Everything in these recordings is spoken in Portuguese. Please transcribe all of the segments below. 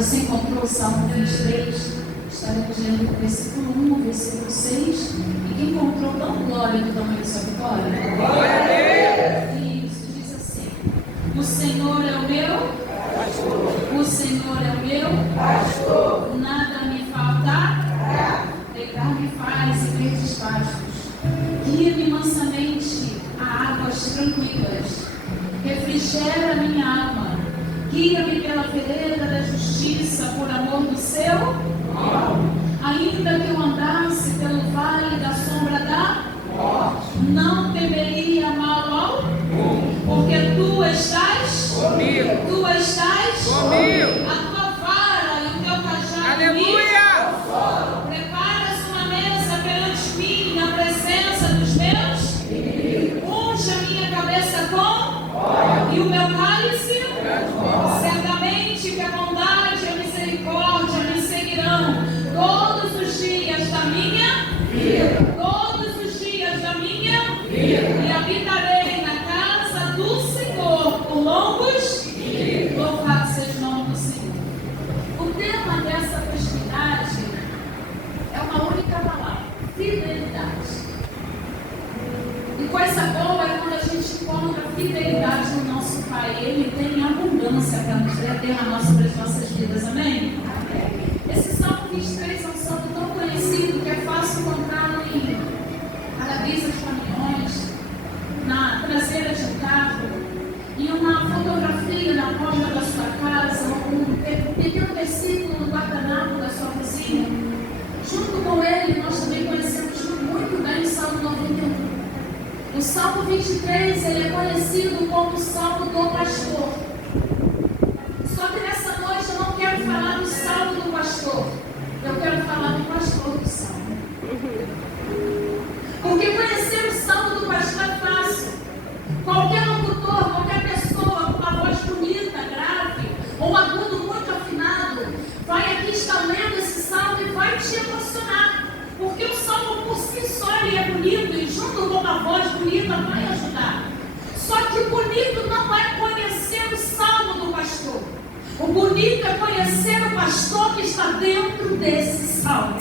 Você encontrou o Salmo 23? Estaremos lendo o versículo 1, o versículo 6. E quem encontrou, dá glória do tamanho da sua vitória. Glória a Deus! Isso, diz assim: o Senhor é o meu pastor. O Senhor é o meu pastor. Nada me faltará. Deitar-me faz em verdes pastos. Guia-me mansamente a águas tranquilas. Refrigera minha alma. Guia-me pela vereda da justiça, por amor do seu nome. Ainda que eu andasse pelo vale da sombra da morte, não temeria mal algum, porque tu estás comigo. Tu estás comigo. A tua vara e o teu cajado Aleluia! Preparas uma mesa perante mim na presença dos meus inimigos. Unge a minha cabeça com e o meu cálice. Certamente que a bondade e a misericórdia me seguirão todos os dias da minha vida. Todos os dias da minha vida. E habitarei na casa do Senhor por longos dias. Louvado seja o nome do Senhor. O tema dessa festividade é uma única palavra: fidelidade. E coisa boa é quando a gente encontra fidelidade no nosso Pai. Ele tem abundância para nos derramar sobre as nossas vidas. Amém? Esse Salmo 23 é um salmo tão conhecido que é fácil encontrá-lo em para-brisa de caminhões, na traseira de um carro, em uma fotografia na porta da sua casa, um pequeno versículo no guardanapo da sua cozinha. Junto com ele, nós também conhecemos muito bem o Salmo 91. O Salmo 23, ele é conhecido como o Salmo do Pastor. Só que nessa noite eu não quero falar do Salmo do Pastor. Eu quero falar do Pastor do Salmo. Porque conhecer o Salmo do Pastor é fácil. Qualquer locutor, qualquer pessoa com uma voz bonita, grave, ou um agudo muito afinado, vai aqui estar lendo esse Salmo e vai te emocionar. Porque o Salmo por si só ele é bonito e junto com uma voz bonita vai ajudar. Só que o bonito não é conhecer o Salmo do Pastor. O bonito é conhecer o pastor que está dentro desse Salmo.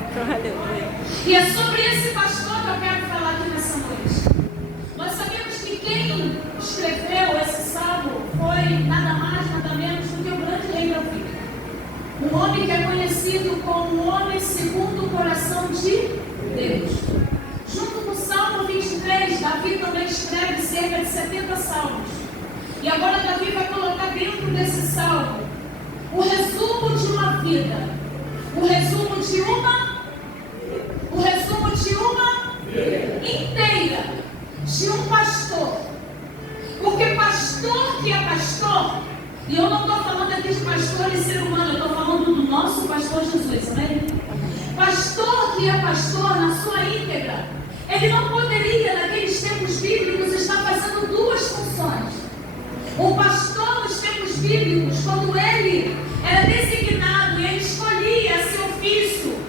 E é sobre esse pastor que eu quero falar aqui nessa noite. Nós sabemos que quem escreveu esse Salmo foi nada mais, nada menos do que o grande rei Davi. Um homem que é conhecido como o homem segundo o coração de Deus. Junto com o Salmo 23, Davi também escreve cerca de 70 salmos. E agora Davi vai colocar dentro desse salmo o resumo de uma vida. O resumo de uma vida inteira de um pastor. Porque pastor que é pastor, e eu não estou falando aqui de pastor e ser humano, eu estou falando do nosso pastor Jesus, amém? Pastor que é pastor na sua íntegra, ele não poderia, naqueles tempos bíblicos, estar fazendo duas funções. O pastor nos tempos bíblicos, quando ele era designado e ele escolhia esse ofício,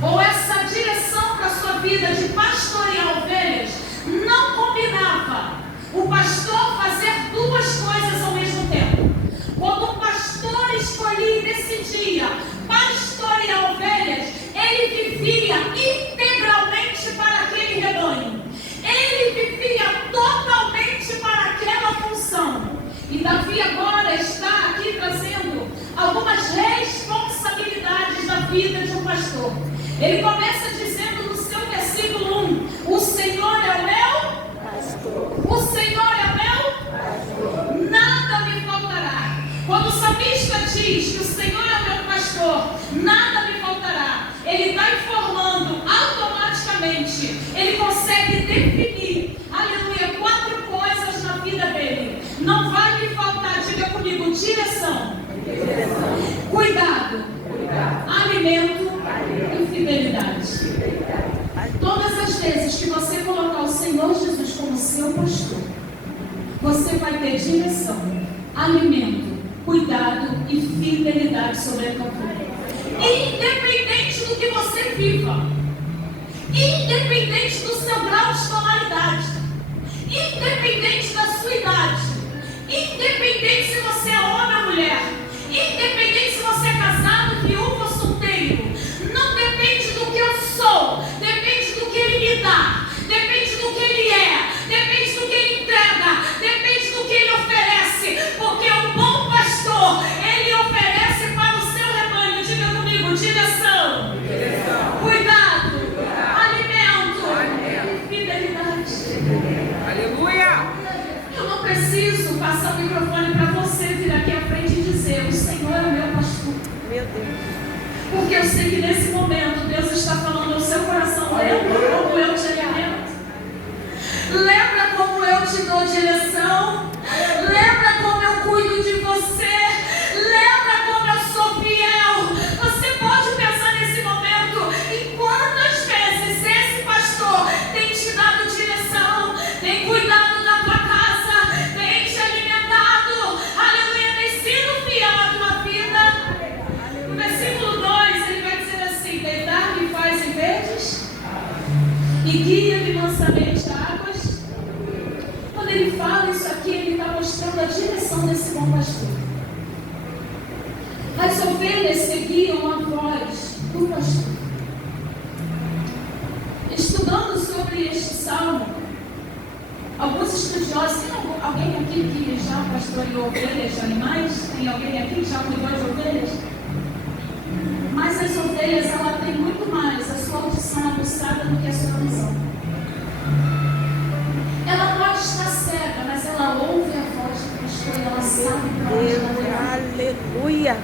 ou essa direção para a sua vida de pastorear ovelhas, não combinava o pastor fazer duas coisas ao mesmo tempo. Quando o pastor escolhia e decidia pastorear ovelhas, ele vivia integralmente para aquele rebanho. Ele vivia totalmente para aquela função. E Davi agora está aqui trazendo algumas responsabilidades da vida de um pastor. Ele começa dizendo no seu versículo 1: o Senhor é o meu pastor. O Senhor é o meu pastor. Nada me faltará. Quando o salmista diz que o Senhor é o meu pastor, nada me faltará, ele está informando automaticamente, ele consegue definir, aleluia, 4 coisas na vida dele. Não vai me faltar, diga comigo, direção, cuidado, alimento e fidelidade. Todas as vezes que você colocar o Senhor Jesus como seu pastor, você vai ter direção, alimento, cuidado e fidelidade sobre a tua vida. Independente do que você viva, independente do seu grau de escolaridade, independente da sua idade, independente se você é homem ou mulher, independente se você é casado Porque eu sei que nesse momento Deus está falando ao seu coração. Lembra como eu te alimento? Lembra como eu te dou direção? Lembra como eu cuido de você? Lembra como eu sou fiel? Você pode pensar nesse momento em quantas vezes esse pastor tem te dado direção, tem cuidado da tua casa, tem te alimentado, aleluia, tem sido fiel à tua vida. No versículo 2 ele vai dizer assim: deitar-me faz em verdes e guia-me mansamente a águas. Quando ele fala isso aqui, ele está mostrando a direção desse bom pastor. As ovelhas seguiam a voz do pastor. Estudando sobre este salmo, alguns estudiosos, tem alguém aqui que já pastoreou ovelhas de animais? Tem alguém aqui que já cuidou de ovelhas? Mas as ovelhas, ela tem muito mais a sua audição aguçada do que a sua visão. Ela pode estar cega, mas ela ouve a voz do pastor e ela sabe para onde ela vai. Aleluia.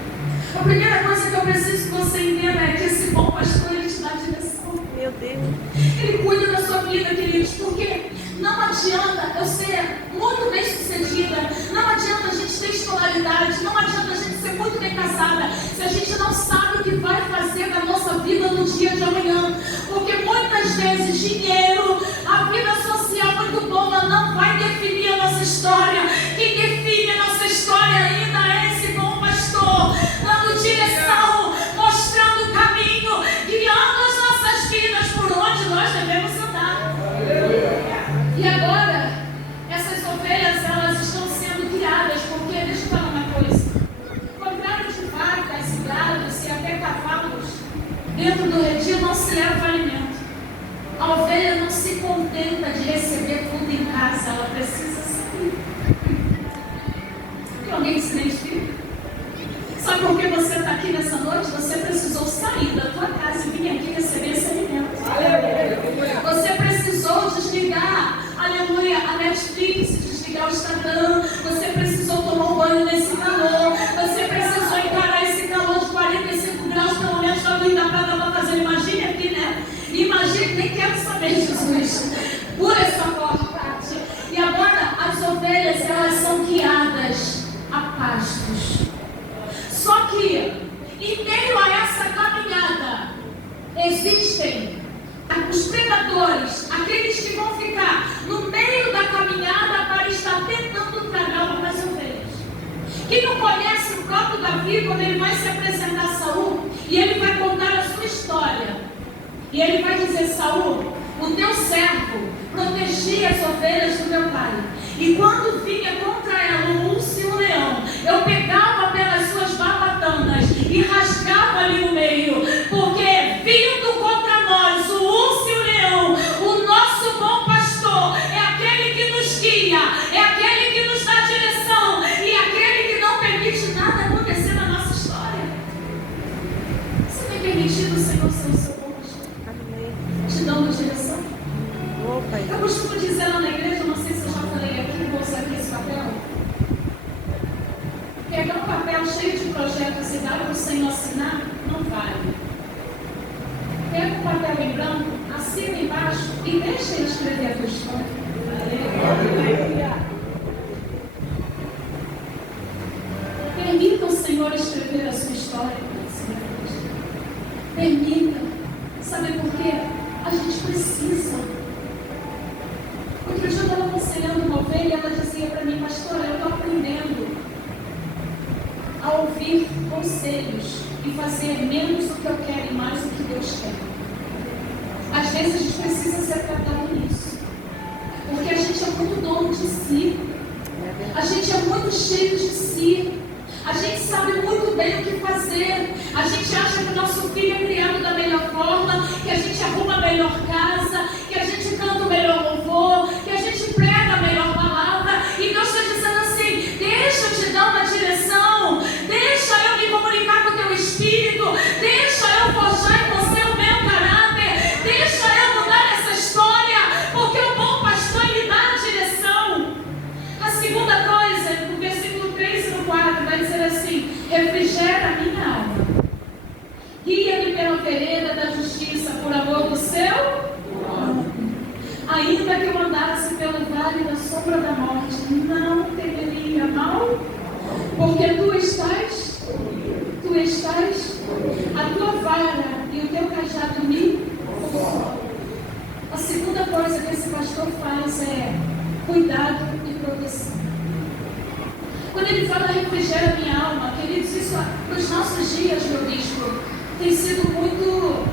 A primeira coisa que eu preciso que você entenda é que esse bom pastor, ele te dá direção. Meu Deus. Ele cuida da sua vida, queridos, porque não adianta eu ser muito bem sucedida, não adianta a gente ter escolaridade, não adianta a gente ser muito bem casada, se a gente não sabe o que vai fazer da nossa vida no dia de amanhã. Porque muitas vezes dinheiro, a vida social muito boa não vai definir a nossa história. Quem define a nossa história ainda é esse bom pastor, dando direção, mostrando o caminho, guiando as nossas vidas por onde nós devemos andar. E agora, essas ovelhas, elas estão sendo guiadas, porque deixa eu falar uma coisa: ao contrário de vacas e gados e até cavalos, dentro do redil não se leva alimento. A ovelha não se contenta de receber tudo em casa, ela precisa sair. Tem alguém que se identifica? Sabe por que você está aqui nessa noite? Você precisou sair da tua casa e vir aqui receber esse alimento. Você precisou desligar, aleluia, a Netflix, desligar o Instagram. Você precisou tomar um banho nesse calor. Você precisou encarar esse calor de 45 graus, pelo menos na vida da prata para fazer. Imagine aqui, né? Imagine, nem quero saber, Jesus, por essa parte. E agora as ovelhas, elas são guiadas a pastos. Só que, em meio a essa caminhada, existem os predadores, aqueles que vão ficar no meio da caminhada para estar tentando tragar algumas ovelhas. Quem não conhece o próprio Davi, quando ele vai se apresentar a Saul, e ele vai contar a sua história, e ele vai dizer: Saul, o teu servo protegia as ovelhas do meu pai, e quando vinha contra ela um urso e um leão, eu pegava pelas suas barbatanas e rasgava ali no meio, porque vindo contra nós o urso e o leão, o nosso bom pastor é aquele que nos guia, é aquele que nos dá direção e é aquele que não permite nada acontecer na nossa história. Você tem permitido o Senhor ser o seu bom pastor? Te dando direção? Eu costumo dizer lá na igreja, não sei se eu já falei aqui, vou usar aqui esse papel. Pegar um papel cheio de projetos e dar para o Senhor assinar, não vale. Pega um papel em branco, assina embaixo e deixa ele escrever a tua história. Permita o Senhor escrever a sua história. Permita. Sabe por quê? A gente precisa. Outro dia eu estava aconselhando uma ovelha e ela dizia para mim: pastora, eu estou aprendendo a ouvir conselhos e fazer menos do que eu quero e mais do que Deus quer. Às vezes a gente precisa ser tratado nisso, porque a gente é muito dono de si, a gente é muito cheio de si, a gente sabe muito bem o que fazer, a gente acha que o nosso filho é criado da melhor forma, que a gente arruma a melhor casa, que a gente canta o melhor louvor, que a gente prega a melhor palavra, e Deus está dizendo assim: deixa eu te dar uma direção, deixa eu me comunicar com o teu espírito, deixa eu forjar em você o meu caráter, deixa eu mudar essa história, porque o bom pastor lhe dá a direção. A segunda coisa, no versículo 3 e no 4, vai dizer assim: refrigera a minha alma, guia-me vale da sombra da morte, não temeria mal, porque tu estás, a tua vara e o teu cajado me consolam. A segunda coisa que esse pastor faz é cuidado e proteção. Quando ele fala refrigera minha alma, queridos, isso nos nossos dias, meu bispo, tem sido muito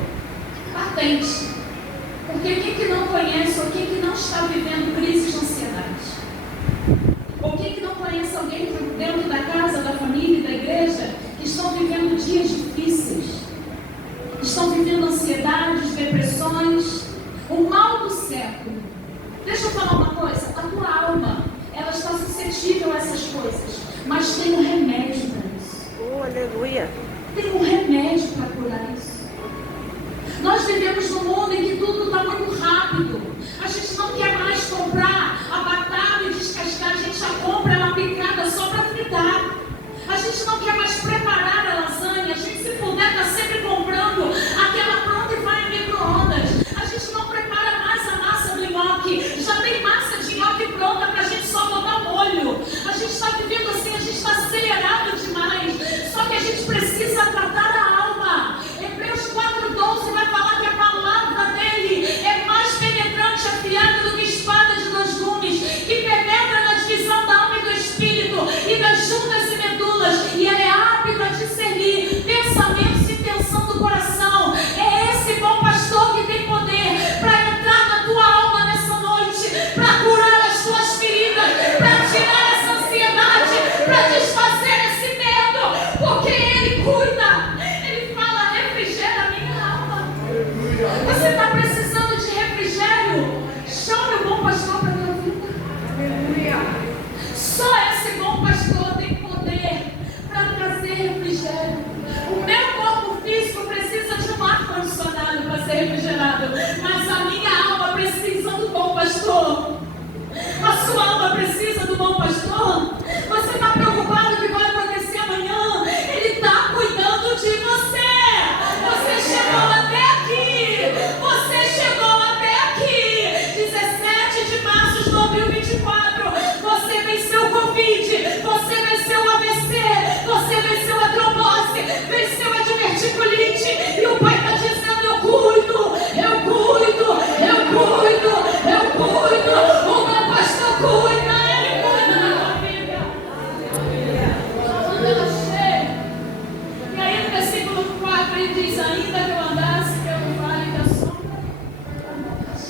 patente. Porque quem que não conhece ou quem que não está vivendo crises de ansiedade? Ou quem que não conhece alguém dentro da casa, da família e da igreja que estão vivendo dias difíceis, estão vivendo ansiedades, depressões, o mal do século. Deixa eu falar uma coisa, a tua alma, ela está suscetível a essas coisas, mas tem um remédio para isso. Oh, aleluia. Tem um remédio para curar isso. Nós vivemos num mundo em que tudo está muito rápido. A gente não quer mais comprar a batata e descascar, a gente já compra ela picada só para fritar. A gente não quer mais preparar a lasanha, a gente, se puder, está sempre comprando aquela pronta e vai em micro-ondas. A gente não prepara mais a massa do nhoque, já tem massa de nhoque pronta para a gente só botar molho. A gente está vivendo assim, a gente está acelerado demais. Só que a gente precisa tratar a alma. Hebreus 4:12 vai falar que a palavra dele é mais penetrante, afiada do que espada de dois gumes, que penetra na divisão da alma e do espírito e das juntas e medulas, e ela é apta a discernir pensamentos e intenção do coração. É esse bom pastor que tem poder para entrar na tua alma nessa noite, para curar as tuas feridas, para tirar essa ansiedade, para desfazer esse medo, porque ele cuida. Ele fala, refrigera a minha alma. Você está precisando de refrigério? Chame o bom pastor para a tua vida. Aleluia. Só esse bom pastor tem poder para trazer refrigério. O meu corpo físico precisa de um ar condicionado para ser refrigerado, mas a minha alma precisa do bom pastor. A sua alma precisa do bom pastor. Você está preocupado com o que vai acontecer amanhã? Ele está cuidando de você. Você chegou até aqui. Você chegou até aqui. 17 de março de 2024. Você venceu o Covid. Você venceu o AVC. Você venceu a trombose. Venceu a diverticulite. E o Pai está dizendo, eu cuido. Eu cuido. Eu cuido. Eu cuido. O meu pastor cuida. Ele cuida da tua vida. Quando ela chega. E aí no versículo 4 ele diz, ainda que eu andasse pelo vale da sombra da morte.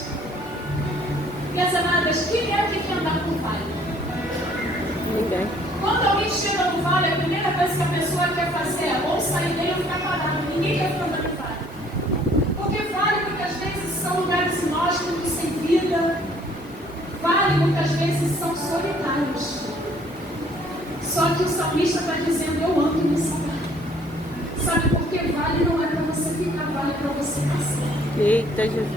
Minhas amadas, quem é que quer andar por vale? Ninguém. Quando alguém chega no vale, a primeira coisa que a pessoa quer fazer é ou sair dele ou ficar parado. Ninguém quer ficar andando no vale. Porque vale muitas vezes são lugares inóspitos, sem vida. Vale muitas vezes são solitários. Só que o salmista está dizendo, eu ando nesse vale. Sabe por quê? Vale não é para você ficar, vale para você nascer. Eita, Jesus.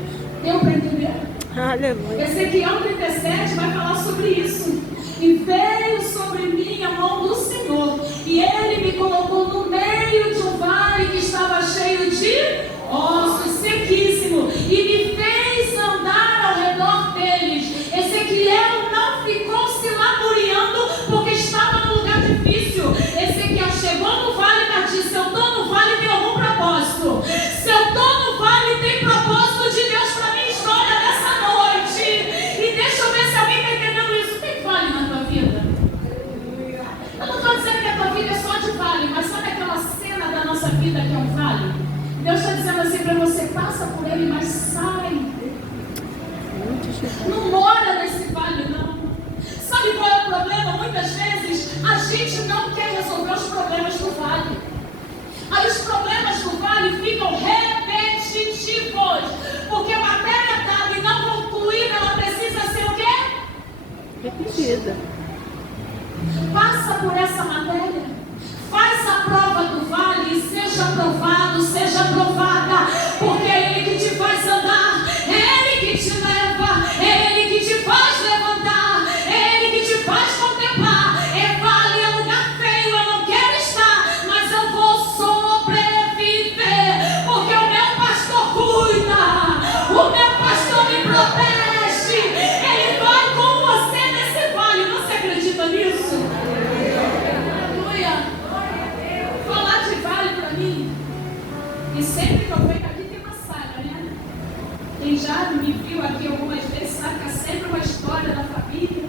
Deu para entender? Aleluia. Ezequiel 37 vai falar sobre isso. E veio sobre mim a mão do Senhor, e Ele me colocou no meio de um vale que estava cheio de ossos, sequíssimo, e me fez andar ao redor deles. Ezequiel não ficou se lamuriando porque estava num lugar difícil. Ezequiel chegou no vale e disse, se eu estou no vale tem algum propósito. Se eu estou no vale tem propósito de Deus para a minha história nessa noite. E deixa eu ver se alguém está entendendo isso. Tem vale na tua vida? Eu não estou dizendo que a tua vida é só de vale, mas sabe aquela cena da nossa vida que é um vale? Deus está dizendo assim para você, passa por ele, mas sai. Não mora nesse vale, não. Sabe qual é o problema? Muitas vezes a gente não quer resolver os problemas do vale. Aí os problemas do vale ficam repetitivos, porque a matéria dada e não concluída, ela precisa ser o quê? Repetida. Passa por essa matéria, faz a prova do vale e seja aprovado, seja aprovada, porque é Ele que te faz andar, é Ele que te leva, é Ele que te faz levantar, é Ele que te faz contemplar. É vale, é lugar feio, eu não quero estar, mas eu vou sobreviver, porque o meu pastor cuida, o meu pastor me protege, Ele vai com você. E sempre que eu venho aqui tem uma saga, né? Quem já me viu aqui algumas vezes sabe que é sempre uma história da família.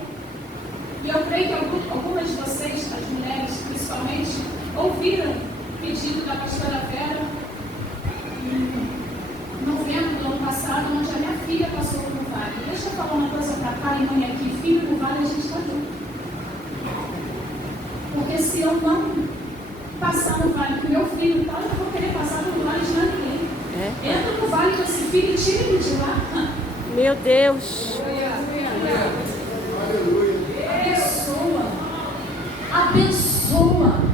E eu creio que algumas de vocês, as mulheres principalmente, ouviram o pedido da pastora Vera em novembro do ano passado, onde a minha filha passou por um vale. Deixa eu falar uma coisa para pai e mãe aqui: filho no vale a gente está junto. Porque se eu não passar no vale com meu filho, então eu não vou querer passar no vale de ninguém. Entra no vale com esse filho e tira ele de lá. Meu Deus. Abençoa.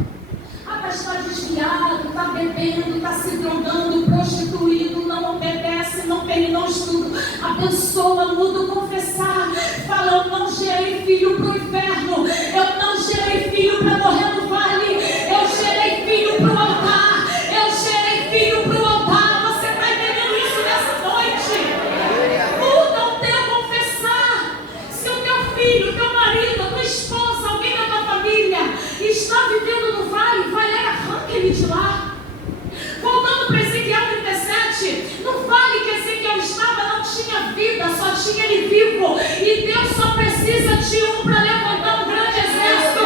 Está desviado, está bebendo, está se drogando, prostituído, não obedece, não terminou o estudo. Abençoa, muda o confessar. Fala: eu não gerei filho para o inferno, eu não gerei filho para morrer no vale, eu gerei filho para o altar, eu gerei filho para o altar. Você está entendendo isso nessa noite? Muda o teu confessar. Se o teu filho, teu marido, a tua esposa, alguém da tua família está vivendo no vale, vai lá e arranca ele de lá. Voltando para Ezequiel 37, no vale que Ezequiel estava não tinha vida, só tinha ele vivo. E Deus só precisa de um para levantar um grande exército.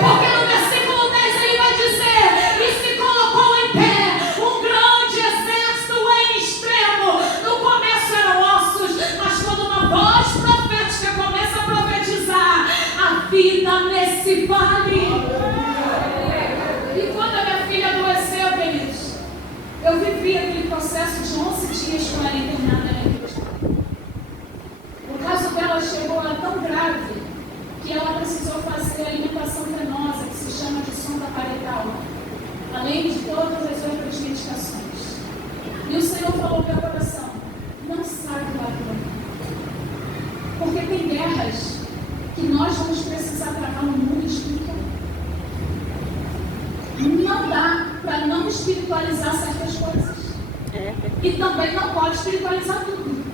Porque no versículo 10 ele vai dizer: e se colocou em pé um grande exército em extremo. No começo eram ossos, mas quando uma voz profética começa a profetizar a vida nesse vale. Eu vivi aquele processo de 11 dias com ela internada na igreja. O caso dela chegou a tão grave que ela precisou fazer alimentação venosa, que se chama de sonda parietal, além de todas as outras medicações. E o Senhor falou ao meu coração: não sai do lado do mundo. Porque tem guerras que nós vamos precisar travar no mundo espiritual. Não dá para não espiritualizar certas coisas. E também não pode espiritualizar tudo.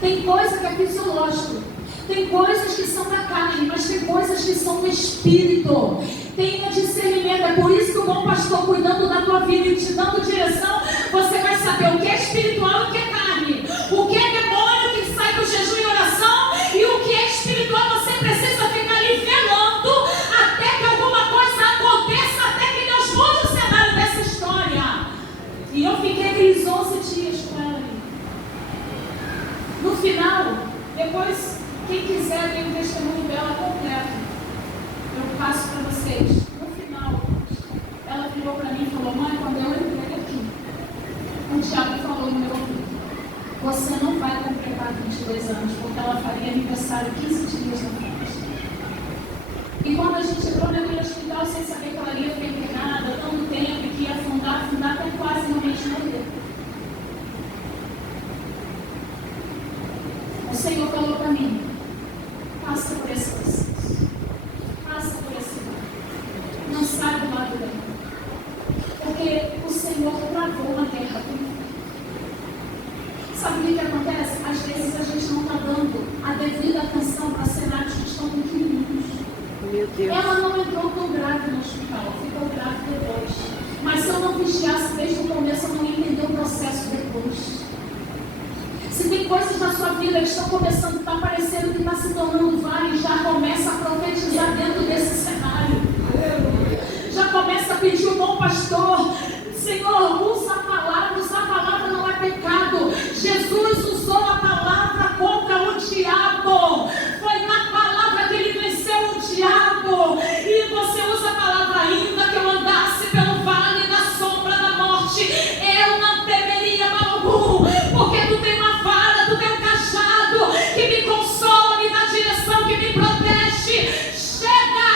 Tem coisa que é fisiológico, tem coisas que são da carne, mas tem coisas que são do espírito. Tenha discernimento. É por isso que o bom pastor, cuidando da tua vida e te dando direção, você vai saber o que é espiritual e o que é carne, o que é demônio que sai do jejum e oração, e o que é espiritual. Você precisa ficar ali velando até que alguma coisa aconteça, até que Deus mude o cenário dessa história. E eu fiquei aqueles 11 dias com ela ali. No final, depois, quem quiser ver o testemunho dela completo, eu passo para vocês. No final, ela virou para mim e falou: mãe, quando eu entrei aqui, o diabo falou no meu ouvido: você não vai completar 22 anos, porque ela faria aniversário 15 dias na frente. E quando a gente entrou naquele hospital sem saber que ela ia ficar internada tanto tempo, que ia afundar até quase realmente morrer, o Senhor falou para mim: passa por esse processo, passa por esse lado, não sai do lado dela, porque o Senhor travou uma guerra comigo. Sabe o que acontece? Às vezes a gente não está dando a devida atenção para cenários que estão pequenininhos. Meu Deus. Ela não entrou tão grave no hospital, ficou grave depois. Mas se eu não vigiasse desde o começo, eu não ia entender o processo depois. Se tem coisas na sua vida que estão começando, está parecendo que está se tornando vale, já começa a profetizar dentro desse cenário. Já começa a pedir o bom pastor: Senhor, usa a palavra. Usar a palavra não é pecado. Jesus usou a palavra contra o diabo. Foi na palavra que ele venceu o diabo. E você usa a palavra: ainda que eu andasse pelo vale da sombra da morte, eu não temeria mal algum, porque tu tem uma vara, tu tem um cajado que me consola, me dá direção, que me protege. Chega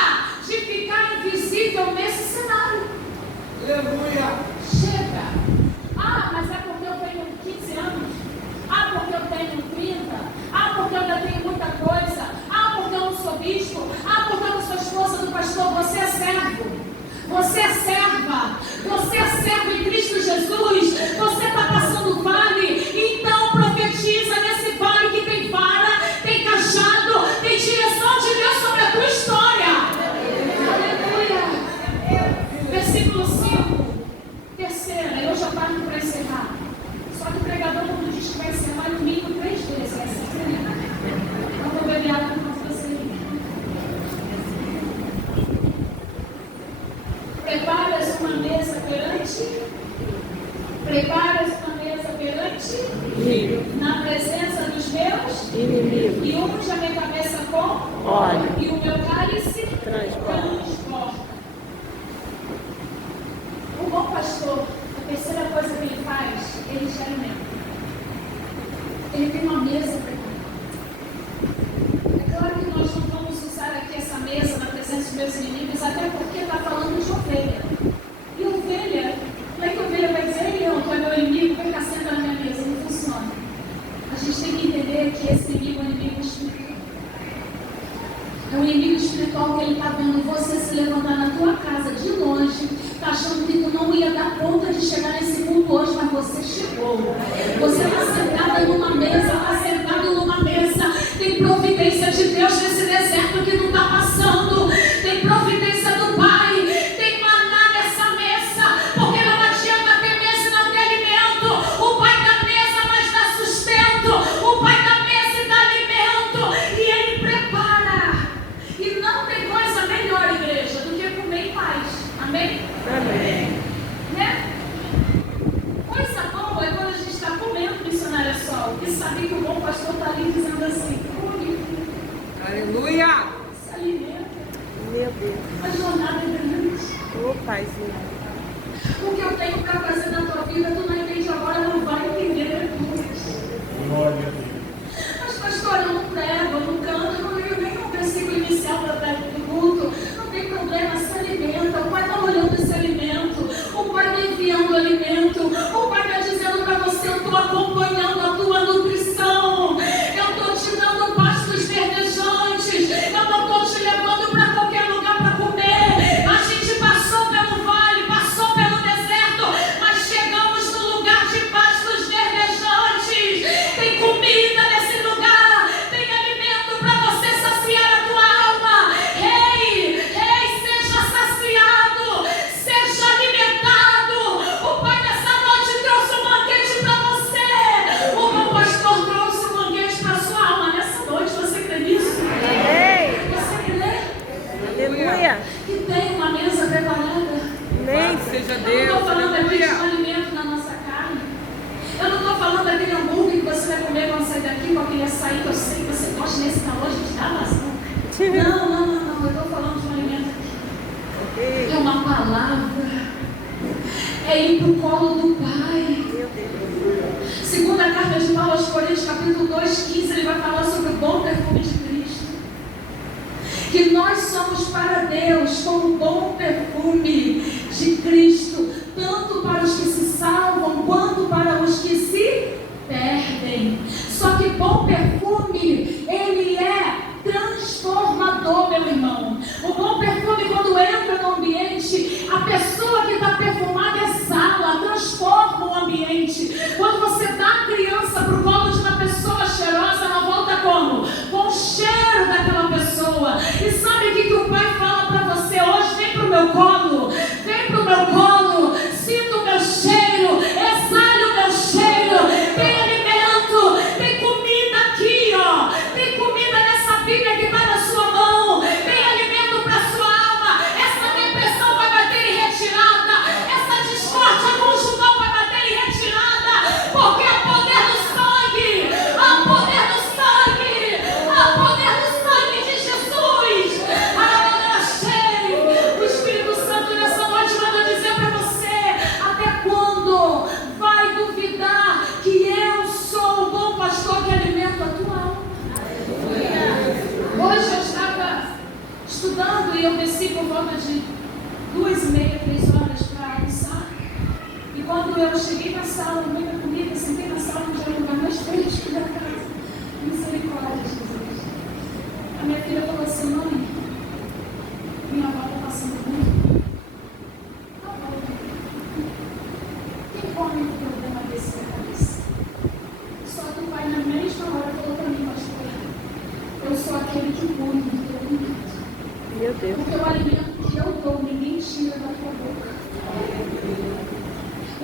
de ficar invisível nesse cenário. Aleluia. Chega. Ah, mas é porque eu tenho 15 anos. Ah, porque eu tenho 30. Ah, porque eu ainda tenho muita coisa. Ah, porque eu não sou bispo. Ah, porque eu não sou esposa do pastor. Você é servo. Você é serva. Você é servo em Cristo Jesus. Você está passando vale. Então profetiza nesse vale que tem vara, tem cajado, tem direção de Deus sobre a tua história. Aleluia. Versículo 5. Terceira, eu já parto para esse encerrar. Só que o pregador, quando diz que vai encerrar, no mínimo 3 vezes vai ser treinado. Então, vou beber água com você. Preparas uma mesa perante? Preparas uma mesa perante? Na presença dos meus Inimigos. E unge a minha cabeça com Óleo. e o meu cálice Transborda. O bom pastor, a terceira coisa que ele faz, ele te alimenta. Ele tem uma mesa preparada. É claro que nós não vamos usar aqui essa mesa na presença dos meus inimigos, até porque está falando de ovelha. E ovelha, como é que a ovelha vai dizer, ei, Leão, tu é meu inimigo, vem cá, senta na minha mesa? Não funciona. A gente tem que entender que esse inimigo é um inimigo espiritual. É um inimigo espiritual que ele está vendo você se levantar na tua casa de longe, está achando que tu não ia dar conta de chegar nesse mundo hoje, mas você chegou. Você está sentada numa mesa, está sentado numa mesa. Tem providência de Deus nesse deserto que não está passando. Tem providência do Pai. Tem maná nessa mesa. Porque não adianta ter mesa e não ter alimento. O Pai da mesa, mas dá sustento. O Pai da mesa e dá alimento. E Ele prepara. E não tem coisa melhor, igreja, do que comer em paz. Amém? Amém. Né? Coisa boa é quando a gente está comendo, missionária Sol, e sabe que o bom pastor está ali dizendo assim: come, Aleluia. se alimenta, Meu Deus. a jornada é grande. Ô, Paizinho. O que eu tenho para fazer na tua vida, tu não entende agora, não vai entender depois. Glória a Deus. Mas pastor, eu não prego, eu não canto, eu não leio nem um versículo inicial do culto. Não tem problema, se alimenta. O Pai está olhando esse alimento. O Pai está enviando alimento. O Pai está dizendo para você: eu estou acompanhando a tua nutrição. Eu estou te dando pastos verdejantes. Eu não estou te levando para qualquer lugar para comer. A gente passou pelo vale, passou pelo deserto, mas chegamos no lugar de pastos verdejantes. Tem comida nesse lugar. Tem alimento para você saciar a tua alma. Ei, seja saciado, seja alimentado. O Pai nessa noite trouxe um banquete para você. O meu pastor trouxe um banquete para a sua alma nessa noite. Você crê nisso? Amém. Você crê Aleluia. que tem uma mesa preparada? Amém. Seja Eu não Deus. estou falando aqui de um Aleluia. alimento na nossa carne. Eu não estou falando daquele hambúrguer que você vai comer quando sair daqui com aquele açaí que eu sei que você gosta nesse calor, a gente dá vazão. Não. Eu estou falando de um alimento. É uma palavra. É ir para o colo do Pai. Meu Deus. Segunda carta de Paulo aos Coríntios, capítulo 2:15, ele vai falar sobre o bom perfume de Cristo. Que nós somos para Deus como o bom perfume de Cristo, tanto para os que se salvam, quanto para os que se perdem. Só que bom perfume, ele é transformador, meu irmão. O bom perfume, quando entra no ambiente, a pessoa que está perfumada exala, transforma o ambiente. Quando você dá a criança para o colo de uma pessoa cheirosa, ela volta como? Com o cheiro daquela pessoa. E sabe o que o Pai fala para você hoje? Vem para o meu colo, vem para o meu colo, sinta o meu cheiro, exale o meu cheiro. Tem alimento, tem comida aqui, ó. Tem comida nessa Bíblia que está na sua mão. Tem alimento para a sua alma. Essa depressão vai bater em retirada. Essa discórdia conjugal vai bater em retirada. Porque é o poder do sangue. É o poder do sangue. É o poder do sangue de Jesus. O Espírito Santo nessa noite manda dizer para você: até quando vai duvidar que eu sou o bom pastor que alimenta a tua alma? Hoje eu estava estudando e eu desci por volta de 2:30, 3 horas para almoçar. E quando eu cheguei na sala, muita comida, sentei na sala, onde era o lugar mais fresco da casa. Misericórdia, Jesus. A minha filha falou assim: mãe, minha avó está passando muito. Quem come o problema desse na cabeça? Só que o Pai, na mesma hora, falou para mim: pastor, eu sou aquele que cuida do teu alimento. Meu Deus. Porque o alimento que eu dou, ninguém tira da tua boca.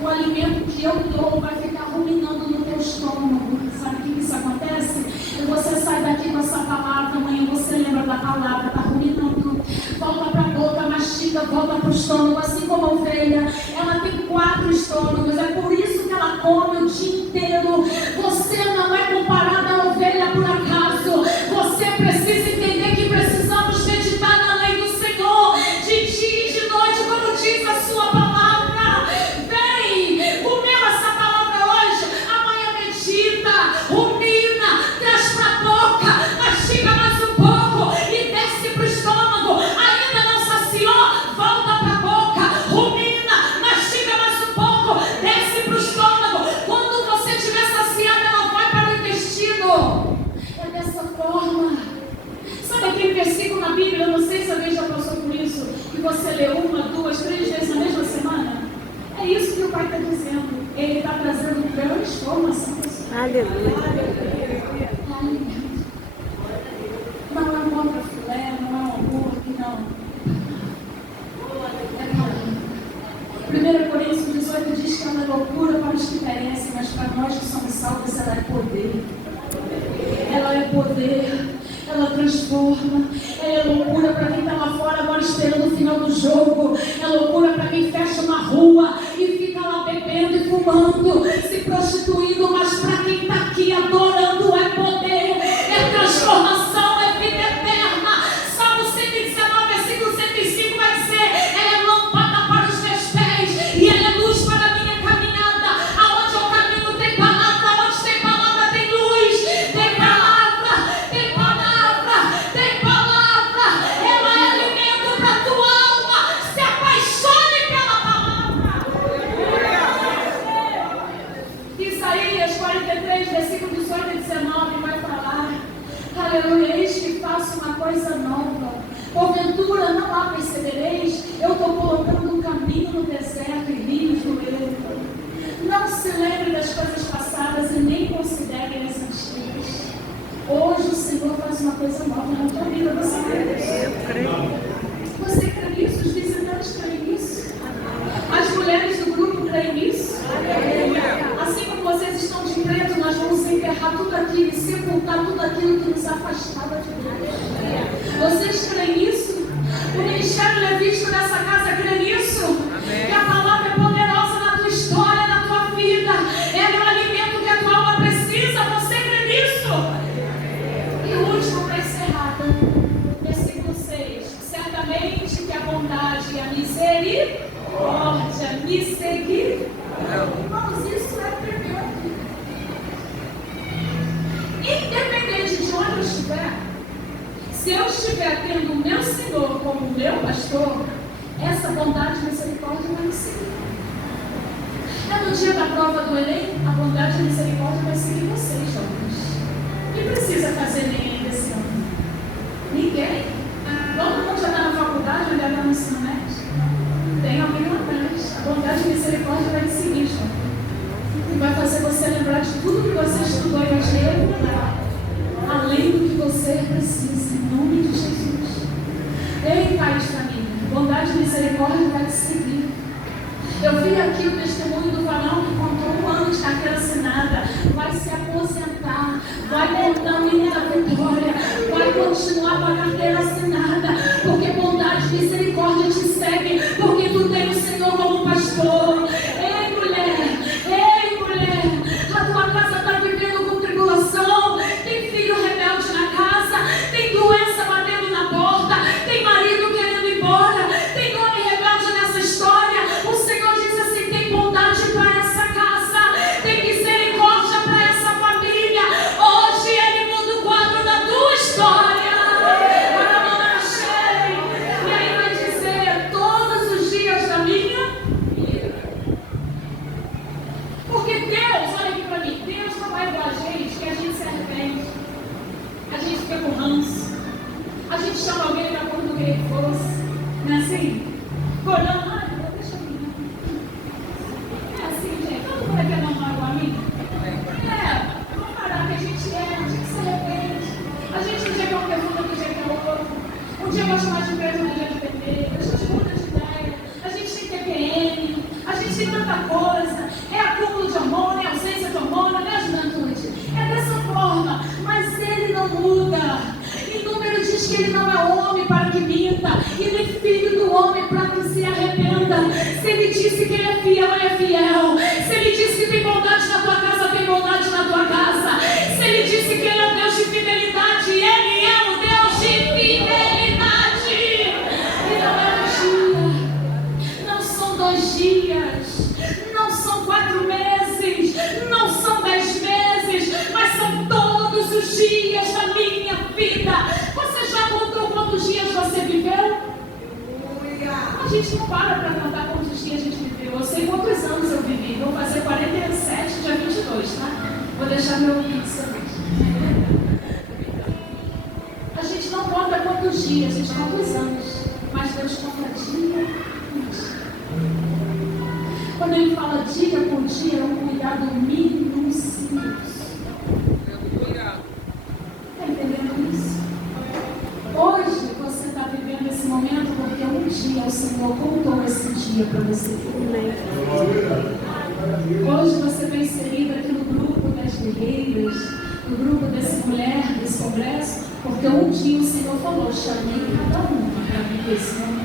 O alimento que eu dou vai ficar ruminando no teu estômago. Sabe o que isso acontece? E você sai daqui com essa palavra, amanhã você lembra da palavra, está ruminando. Volta para a boca, mastiga, volta para o estômago, assim como a ovelha. Ela tem 4 estômagos, é por isso que ela come o dia inteiro. Você não é comparada à ovelha por acaso. Você precisa entender que precisamos meditar na lei do Senhor, de dia e de noite, como diz a sua palavra. Vem, comeu essa palavra hoje, amanhã medita, rumina, traz para a boca, mastiga mais um pouco e desce para o estômago. Ainda não saciou, volta para a boca, rumina, mastiga mais um pouco, desce para o estômago. Quando você estiver saciado, ela vai para o intestino. É dessa forma. Sabe aquele versículo na Bíblia, eu não sei se alguém já passou por isso, que você lê 1, 2, 3 vezes na mesma semana? É isso que o Pai está dizendo. Ele está trazendo transformação. Aleluia. Não é um contra filé, não é um hambúrguer, não. É 1 Coríntios 18 diz que ela é loucura para os que perecem, mas para nós que somos salvos, ela é poder. Ela é poder. Ela transforma. Ela é loucura para quem está lá fora agora esperando o final do jogo. É loucura para quem fecha uma rua e fica lá bebendo e fumando, se prostituindo. Mas para quem está aqui adorando é poder, é transformação, é vida eterna. Salmo 119, versículo 105 vai dizer: ela é lâmpada para os meus pés e ela é luz para a minha caminhada. Aonde eu caminho tem palavra, onde tem palavra tem luz, tem palavra, tem palavra, tem palavra. Ela é alimento para a tua alma. Se apaixone pela palavra. Isaías 43, versículo 18 e 19 vai falar: aleluia, eis que faço uma coisa nova. Porventura não a percebereis? Eu estou colocando um caminho no deserto e rios no ermo. Não se lembre das coisas passadas e nem considere as antigas. Hoje o Senhor faz uma coisa nova na tua vida. Você crê nisso? Você crê nisso? Os visitantes creem nisso? As mulheres do grupo creem nisso? Assim como vocês estão de preto, nós vamos enterrar tudo aquilo e sepultar tudo aquilo que nos afastava de Deus. Vocês creem nisso? O ministério levítico dessa casa crê nisso? Que a palavra é poderosa na tua história, na tua vida. Ela é o alimento que a tua alma precisa. Você crê nisso? E o último para encerrar, versículo 6. Certamente que a bondade e a misericórdia me seguirão. Irmãos, isso é tremendo. Independente de onde eu estiver, se eu estiver tendo o meu Senhor como meu pastor, essa bondade e misericórdia vai me seguir. É no dia da prova do Enem, a bondade e misericórdia vai seguir vocês, jovens. Quem precisa fazer Enem esse ano? Ninguém. Todo mundo já está na faculdade, já está no ensino médio. Tem alguém lá atrás. A bondade e misericórdia vai te seguir, jovem. E vai fazer você lembrar de tudo que você estudou e vai te lembrar, além do que você precisa, em nome de Jesus. Ei, pai de família, bondade e misericórdia vai te seguir. Eu vi aqui o testemunho do varão que contou 1 ano de carteira assinada, vai se aposentar, vai contar o hino da vitória, vai continuar com a carteira assinada, porque bondade e misericórdia te seguem, porque tu tem o Senhor como pastor. Ei, mulher, a tua casa está vivendo com tribulação, tem filho rebelde na casa, tem doença batendo na porta, tem marido querendo ir embora, tem homem rebelde nessa história. O Senhor diz assim: tem bondade para essa casa, tem misericórdia para essa família. Hoje Ele muda o quadro da tua história. E aí vai dizer: todos os dias da minha vida. Porque Deus, olha aqui para mim, Deus não vai igual a gente, que a gente se arrepende, a gente fica com ranço, a gente chama alguém para quando não queria que fosse, não é assim? Olhando, ai, deixa eu ir. É assim, gente, todo mundo aqui é normal igual a mim? Vamos parar que a gente se arrepende. A gente um dia quer um perfume, outro dia quer outro. Um dia gosta mais de empresa, outro dia de vender. A gente muda de ideia, a gente tem TPM, a gente tem tanta coisa. É a culpa os dias da minha vida. Você já contou quantos dias você viveu? A gente não para contar quantos dias a gente viveu. Eu sei quantos anos eu vivi. Vou fazer 47, dia 22, tá? Vou deixar meu pix também. A gente não conta quantos dias, a gente conta os anos. Mas Deus conta dia por dia. Quando Ele fala dia por dia, é um cuidado minucioso. Está entendendo isso? Hoje você está vivendo esse momento porque um dia o Senhor contou esse dia para você. Hoje você vai inserida aqui no grupo das guerreiras, no grupo dessa mulher, desse congresso, porque um dia o Senhor falou: chamei cada uma para viver esse momento.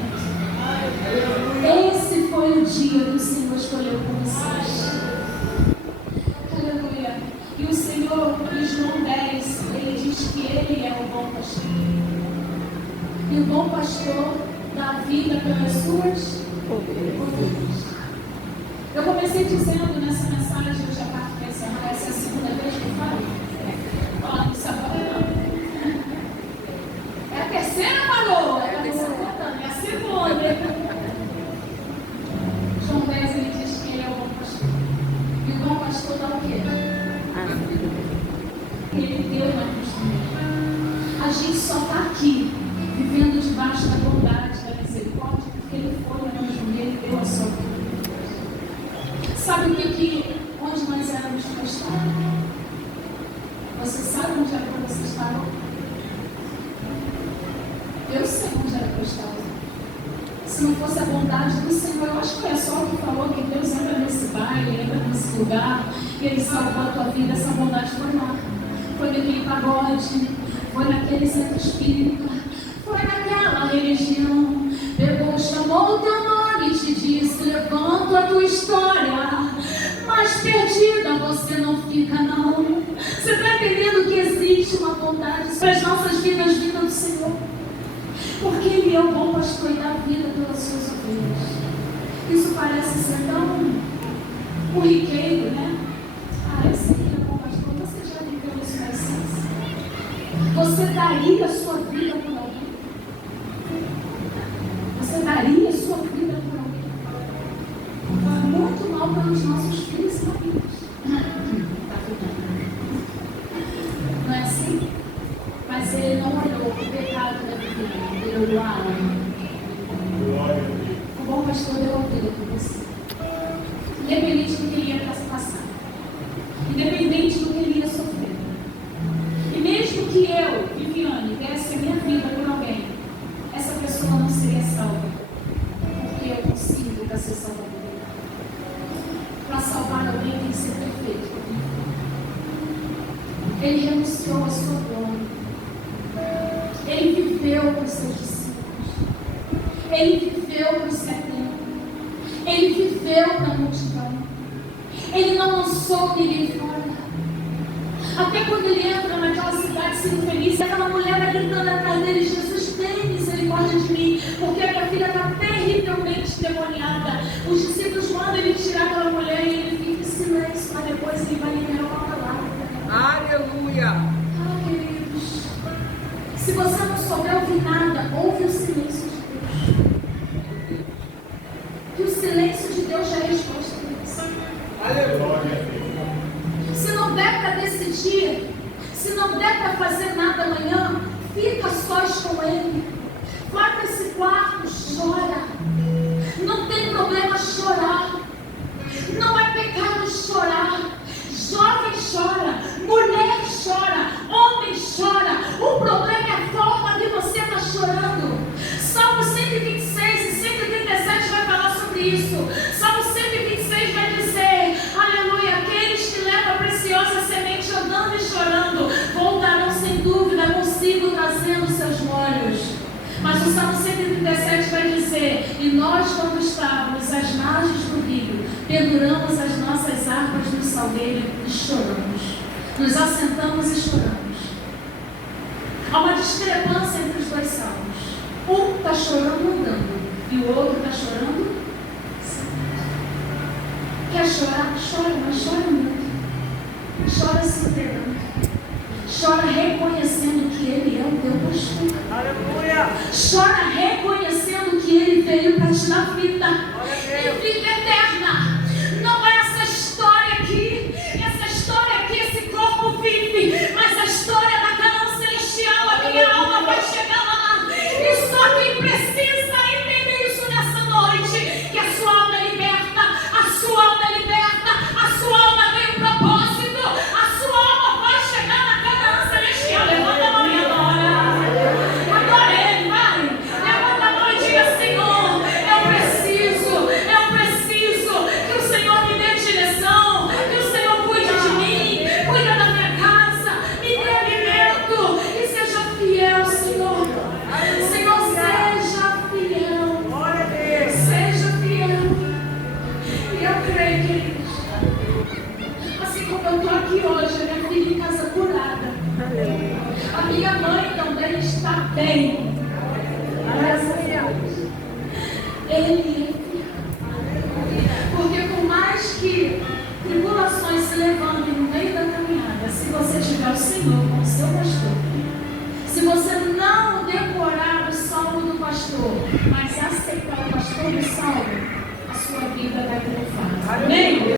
Esse foi o dia que o Senhor escolheu para vocês. Aleluia. E o Senhor, em João 10, Ele diz que Ele é o bom pastor. E o bom pastor dá vida pelas suas ovelhas. Eu comecei dizendo nessa mensagem, eu já parto para encerrar, essa é a segunda vez que eu falo. Falando isso agora não. É a terceira falou, é a segunda. João 10, ele diz que Ele é o bom pastor. E o bom pastor dá o quê? Ele deu na cruz também. A gente só está aqui, vivendo debaixo da bondade, da misericórdia, porque Ele foi no anjo e Ele deu a sua vida. Sabe o que onde nós éramos postados? Você sabe onde era que você estava? Eu sei onde era que eu estava. Se não fosse a bondade do Senhor, eu acho que foi só o que falou que Deus entra nesse baile, entra nesse lugar, e Ele salvou a tua vida. Essa bondade foi lá. Foi naquele pagode, foi naquele centro espírita, foi naquela religião. Pegou, chamou o teu nome e te disse: levanta a tua história. Mas perdida você não fica, não. Você está entendendo que existe uma vontade para as nossas vidas vindas do Senhor? Porque Ele é o bom pastor e dá vida pelas suas ovelhas. Isso parece ser tão corriqueiro, né? Ah, eu sei que Ele é bom pastor. Você já viveu isso na essência? Você daria a sua vida por alguém? Você daria a sua vida por alguém? Muito mal pelos nossos filhos e amigos. Não é assim? Mas Ele não olhou o pecado da vida, Ele olhou a alma. O bom pastor deu a vida por você. Independente do que ele ia passar. Independente do que ele ia sofrer. E mesmo que eu, Viviane, desse a minha vida por alguém, essa pessoa não seria salva. Porque eu consigo para ser salva. Para salvar alguém tem que ser perfeito. Ele renunciou à sua glória. Ele viveu para os seus discípulos. Ele viveu para os 70. Ele viveu para a multidão. Ele não lançou ninguém fora. Até quando ele entra naquela cidade sendo feliz, aquela mulher gritando atrás dele: Jesus, tem misericórdia de mim, porque a minha filha está terrivelmente demoniada. Os discípulos mandam ele tirar aquela mulher e ele fica em silêncio, mas depois ele vai liberar uma palavra. Aleluia! Ah, queridos, se você não souber ouvir nada, ouve o silêncio de Deus. Que o silêncio de Deus já é resposta para isso. Aleluia! Se não der para decidir, se não der para fazer nada amanhã, fica sós com Ele. Vai para esse quarto, chora. Não tem problema chorar. Não é pecado chorar. Jovem chora, mulher chora, homem chora. O problema é a forma que você está chorando. Salmo 126 e 137 vai falar sobre isso. Salmo 126 vai dizer: aleluia, aqueles que levam a preciosa semente andando e chorando voltarão sem dúvida consigo trazendo seus molhos. Mas o Salmo 137 vai dizer: e nós, quando estávamos às margens do rio, penduramos as nossas harpas no salgueiro e choramos. Nos assentamos e choramos. Há uma discrepância entre os dois salmos. Um está chorando andando e o outro está chorando sentado. Quer chorar? Chora, mas chora muito. Chora se entregando. Chora reconhecendo que Ele é o teu pastor. Aleluia. Chora reconhecendo que Ele veio para te dar vida. E vida eterna. Não é essa história aqui. Essa história aqui, esse corpo vive. Mas a história da Canaã celestial, a minha alma vai chegar lá. E só quem precisa entender isso nessa noite, que a sua alma é liberta, a sua alma é liberta, a sua alma tem um propósito, a sua alma vai chegar na Canaã celestial. Levanta a mão e adora. Adora Ele, vai. Levanta a mão e diga: Senhor, eu preciso que o Senhor me dê direção, que o Senhor cuide de mim, cuida da minha casa, me dê alimento e seja fiel, Senhor. Senhor, seja fiel. Glória a Deus. Seja fiel. E eu creio, queridos, assim como eu estou aqui hoje, a minha filha em casa curada, a minha mãe também está bem. Graças a Deus. Ele é fiel. Porque por mais que tribulações se levantem no meio da caminhada, se você tiver o Senhor como seu pastor, se você não decorar o salmo do pastor, mas aceitar o pastor do salmo, a sua vida vai triunfar. Amém?